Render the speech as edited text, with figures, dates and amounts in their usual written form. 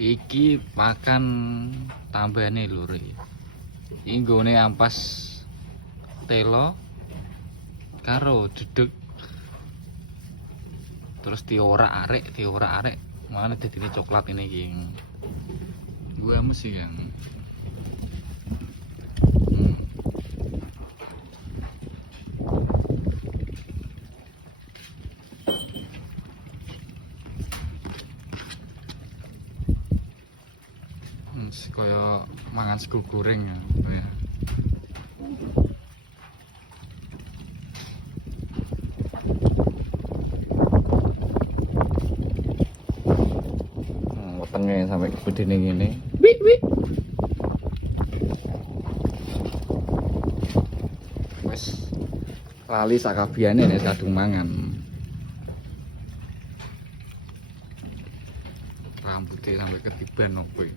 Iki pakan tambahane lur iki. Iki nggone ampas telo karo dedeg. Terus diorak-arik, mana dadine coklat ini iki. Gua mesti yang kaya mangan sego goreng ya. Wetenge sampai gedene ngene. Wik wik. Wes lali sakabehane nek kadung mangan. Rambutnya sampai ketiban opo iki.